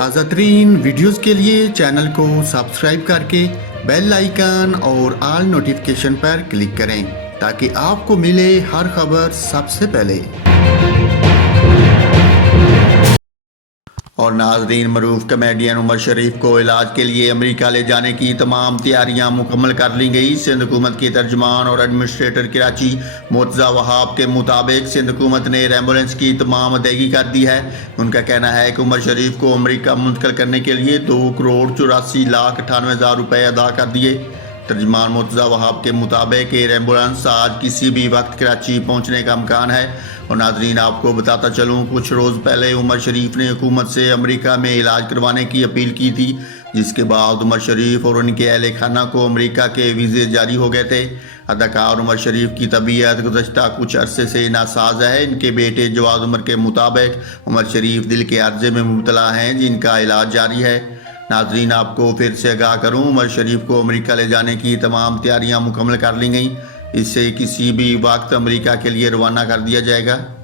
تازہ ترین ویڈیوز کے لیے چینل کو سبسکرائب کر کے بیل آئیکن اور آل نوٹیفیکیشن پر کلک کریں تاکہ آپ کو ملے ہر خبر سب سے پہلے۔ اور ناظرین، معروف کامیڈین عمر شریف کو علاج کے لیے امریکہ لے جانے کی تمام تیاریاں مکمل کر لی گئی۔ سندھ حکومت کے ترجمان اور ایڈمنسٹریٹر کراچی مرتضی وہاب کے مطابق سندھ حکومت نے ایمبولینس کی تمام ادائیگی کر دی ہے۔ ان کا کہنا ہے کہ عمر شریف کو امریکہ منتقل کرنے کے لیے 2,84,98,000 روپے ادا کر دیے۔ ترجمان مرتضی وہاب کے مطابق ایئر ایمبولینس آج کسی بھی وقت کراچی پہنچنے کا امکان ہے۔ اور ناظرین، آپ کو بتاتا چلوں، کچھ روز پہلے عمر شریف نے حکومت سے امریکہ میں علاج کروانے کی اپیل کی تھی، جس کے بعد عمر شریف اور ان کے اہل خانہ کو امریکہ کے ویزے جاری ہو گئے تھے۔ اداکار عمر شریف کی طبیعت گزشتہ کچھ عرصے سے ناساز ہے۔ ان کے بیٹے جواز عمر کے مطابق عمر شریف دل کے عارضے میں مبتلا ہیں، جن کا علاج جاری ہے۔ ناظرین، آپ کو پھر سے آگاہ کروں، عمر شریف کو امریکہ لے جانے کی تمام تیاریاں مکمل کر لی گئیں۔ اسے کسی بھی وقت امریکہ کے لیے روانہ کر دیا جائے گا۔